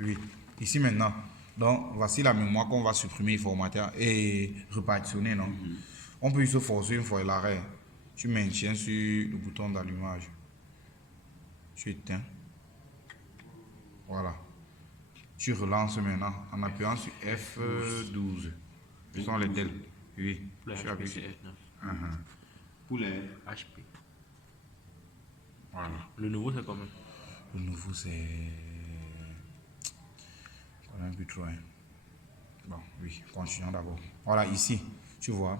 Oui. Ici maintenant. Donc, voici la mémoire qu'on va supprimer, formater et repartitionner, non? On peut se forcer une fois l'arrêt. Tu maintiens sur le bouton d'allumage. Tu éteins. Voilà. Tu relances maintenant en appuyant sur F12. Ce sont les tels. Oui. Le Tu HP, appuies c'est sur- F9. Pour les HP. Voilà. Le nouveau, c'est comment? Le nouveau, c'est... Voilà un peu trop, hein. Bon, oui, continuons d'abord. Voilà, ici, tu vois.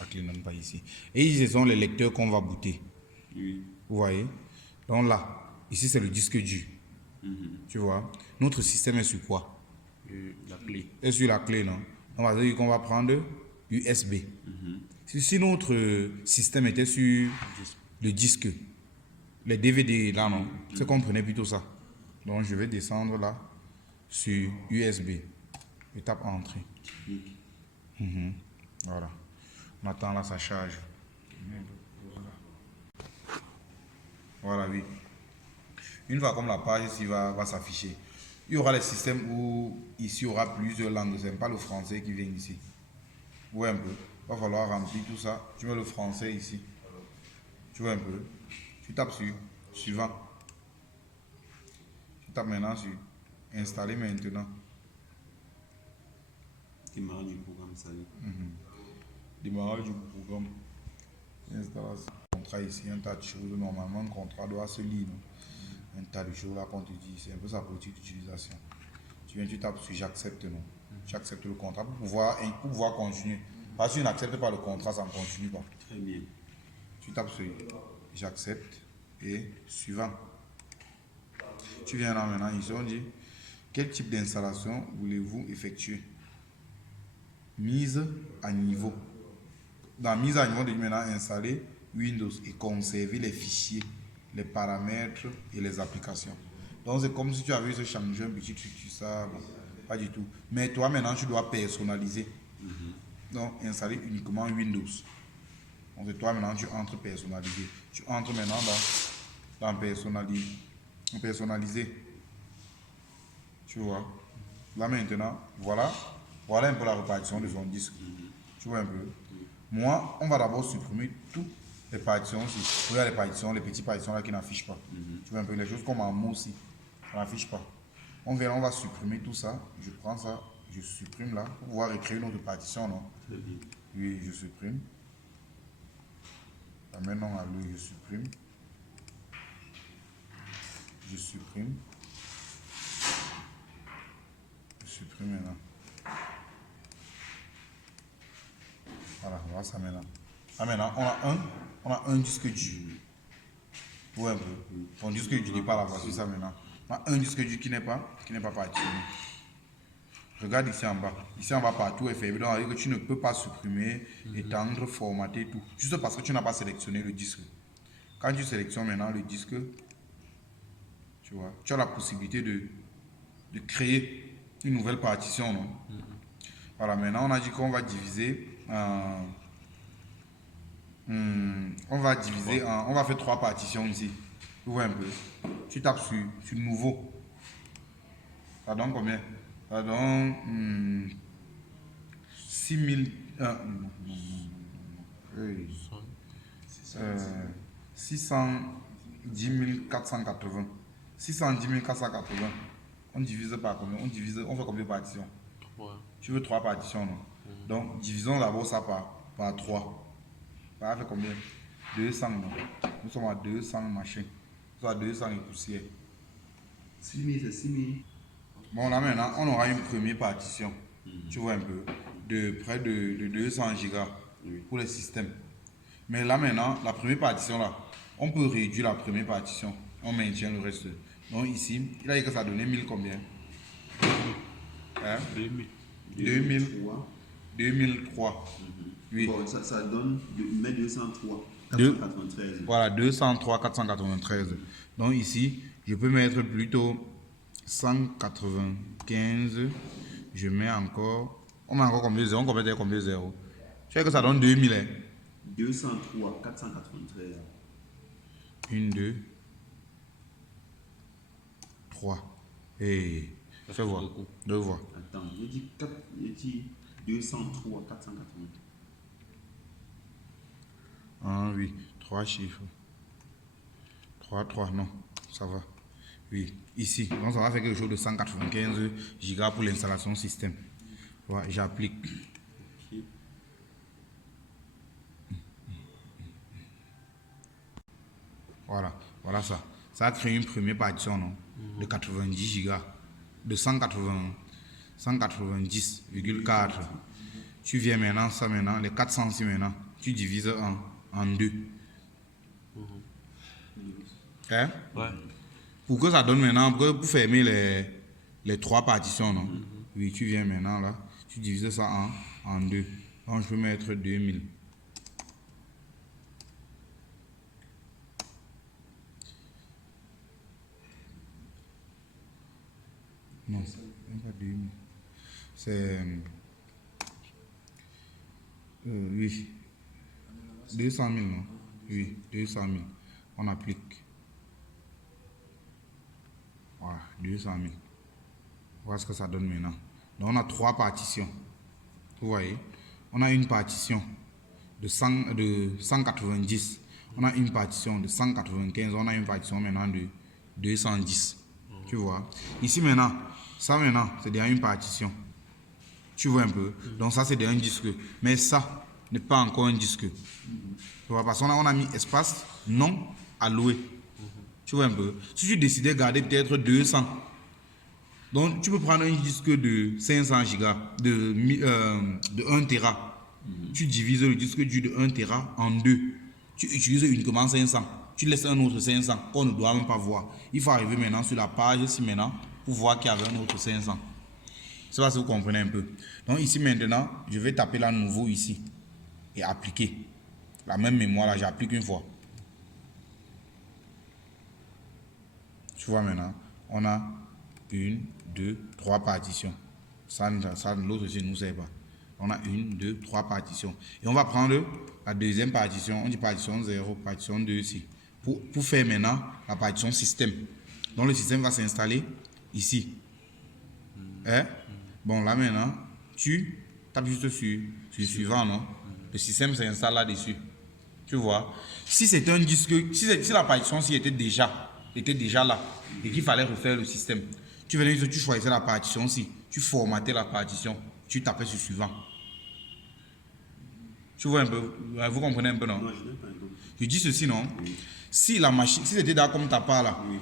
La clé non pas ici. Et ici, ce sont les lecteurs qu'on va booter. oui. Vous voyez? Donc là, ici, c'est le disque dur. Tu vois? Notre système est sur quoi? La clé. Est sur la clé, non? On va dire qu'on va prendre USB. Si notre système était sur le disque, les DVD, là, non? C'est qu'on prenait plutôt ça. Donc, je vais descendre là, sur USB. Je tape Entrée. Voilà. On attend là, ça charge. Voilà, oui. Une fois comme la page ici va s'afficher, il y aura les systèmes où ici il y aura plusieurs langues. Ce n'est pas le français qui vient ici. Ouais, un peu. Il va falloir remplir tout ça. Tu mets le français ici. Tu vois un peu. Tu tapes sur suivant. Tu tapes maintenant sur installer maintenant. Démarrage du programme, ça y est. Démarrage du programme. Installation. Contrat ici, un tas de choses. Normalement, un contrat doit se lire. Un tas de choses là qu'on te dit. C'est un peu sa politique d'utilisation. Tu viens, tu tapes sur j'accepte, non. Tu acceptes le contrat pour pouvoir continuer. Parce que si tu n'acceptes pas le contrat, ça ne continue pas. Très bien. Tu tapes sur j'accepte et suivant. Tu viens là maintenant, ici on dit quel type d'installation voulez-vous effectuer? Mise à niveau. Dans mise à niveau, on dit maintenant installer Windows et conserver les fichiers, les paramètres et les applications. Donc c'est comme si tu avais ce changer un petit truc sur ça. Bon, pas du tout. Mais toi maintenant tu dois personnaliser. Donc installer uniquement Windows. Donc c'est toi maintenant tu entres personnaliser. Tu entres maintenant dans personnaliser. Tu vois. Là maintenant, voilà un peu la répartition de son disque. Tu vois un peu. Moi, on va d'abord supprimer toutes les partitions aussi. Regarde les partitions, les petites partitions là qui n'affichent pas. Tu vois un peu les choses comme en mot aussi. Ça n'affiche pas. On va supprimer tout ça. Je prends ça, je supprime là pour pouvoir écrire une autre partition, non? Très bien. Oui, je supprime. Là, maintenant, à lui, je supprime. Je supprime. Je supprime maintenant. Voilà, voilà ça maintenant. Ah, maintenant, on a un disque dur. Ouais, un peu. Ton disque dur n'est pas là, voici ça maintenant. On a un disque dur qui n'est pas partitionné. Regarde ici en bas. Ici en bas, partout est faible. Donc, que tu ne peux pas supprimer, étendre, formater, tout. Juste parce que tu n'as pas sélectionné le disque. Quand tu sélectionnes maintenant le disque, tu vois, tu as la possibilité de créer une nouvelle partition, non? Voilà, maintenant on a dit qu'on va diviser on va faire 3 partitions ici. Tu vois un peu. Tu tapes sur nouveau. Ça donne combien? Ça donne 6000. 610 480. 610 480. On divise par combien? On fait combien de partitions? 3. Tu veux 3 partitions, non? Donc, divisons d'abord ça par 3. Ça fait combien? 200, non? Nous sommes à 200 machins. Nous sommes à 200 et poussières. 6000, c'est 6000. Bon, là maintenant, on aura une première partition. Tu vois un peu. De près de 200 gigas pour le système. Mais là maintenant, la première partition là, on peut réduire la première partition. On maintient le reste. Donc ici, il a dit que ça donnait 1000 combien? Hein? 2000. 2000. 2003. Oui. Bon, ça donne 203, Deux. 493. Voilà, 203 493. Donc ici, je peux mettre plutôt 195. Je mets encore. On met encore combien de zéros? On complète combien de zéros? Tu sais que ça donne 2000. Hein? 203, 493. 1, 2, 3. Et fais voir. Deux voix. Attends, il dit 203 480. Ah oui, 3 chiffres. 3, non, ça va. Oui, ici, donc ça va faire quelque chose de 195 gigas pour l'installation système. Voilà, j'applique. Ok. Voilà ça. Ça a créé une première partition, non? De 90 gigas. De 190,4. Tu viens maintenant, ça maintenant, les 406 maintenant, tu divises en 2. Hein? Ouais. Pour que ça donne maintenant, pour fermer les 3 partitions, non? Oui, tu viens maintenant là, tu divises ça en 2. Donc je peux mettre 2000. Non, même pas 2000. C'est. Oui. 200 000, non? Oui, 200 000. On applique. Voilà, 200 000. Voilà ce que ça donne maintenant. Donc on a 3 partitions. Vous voyez? On a une partition de 190. On a une partition de 195. On a une partition maintenant de 210. Tu vois? Ici maintenant, ça maintenant, c'est déjà une partition. Tu vois un peu? Donc ça c'est déjà un disque. Mais ça n'est pas encore un disque. Tu vois? Parce qu'on a mis espace non alloué. Tu vois un peu? Si tu décidais de garder peut-être 200, donc tu peux prendre un disque de 500 gigas, de 1 Tera. Tu divises le disque dur de 1 Tera en 2. Tu utilises uniquement 500. Tu laisses un autre 500 qu'on ne doit même pas voir. Il faut arriver maintenant sur la page ici maintenant pour voir qu'il y avait un autre 500. Je sais pas si vous comprenez un peu. Donc ici maintenant, je vais taper là nouveau ici et appliquer. La même mémoire là, j'applique une fois. Tu vois maintenant, on a 1, 2, 3 partitions. Ça l'autre aussi ne nous sert pas. On a 1, 2, 3 partitions. Et on va prendre la deuxième partition. On dit partition 0, partition 2 ici. Pour faire maintenant la partition système. Donc le système va s'installer ici. Hein? Bon, là maintenant, tu tapes juste sur suivant, non? Le système s'installe là-dessus. Tu vois? Si c'est un disque, si la partition était déjà là et qu'il fallait refaire le système, tu venais, tu choisissais la partition-ci, tu formatais la partition, tu tapais sur suivant. Tu vois un peu? Vous comprenez un peu, non? Non, je n'ai pas compris. Je dis ceci, non? Oui. Si la machine, si c'était là comme ta part là, Oui.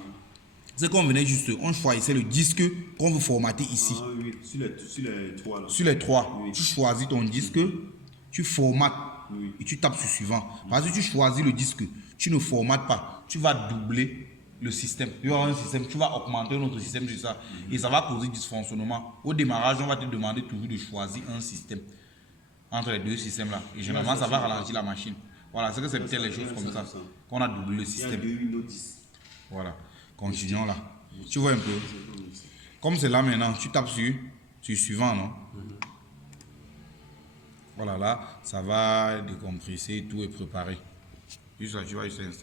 c'est qu'on venait juste, on choisissait le disque qu'on veut formater ici. Ah oui, sur les 3 là. Sur les 3, Oui. tu choisis ton disque, tu formates Oui. et tu tapes sur suivant. Parce que tu choisis le disque, tu ne formates pas, tu vas doubler le système. Il y aura un système, tu vas augmenter notre système sur ça et ça va causer dysfonctionnement. Au démarrage, on va te demander toujours de choisir un système entre les deux systèmes là. Et généralement, ça va ralentir la machine. Voilà, c'est que c'est peut-être les choses comme ça qu'on a doublé le Il y a système. 2 Windows 10. Voilà, continuons là. Tu vois un peu. Comme c'est là maintenant, tu tapes sur suivant, non? Voilà, là, ça va décompresser, tout est préparé. Juste là, tu vas juste installer.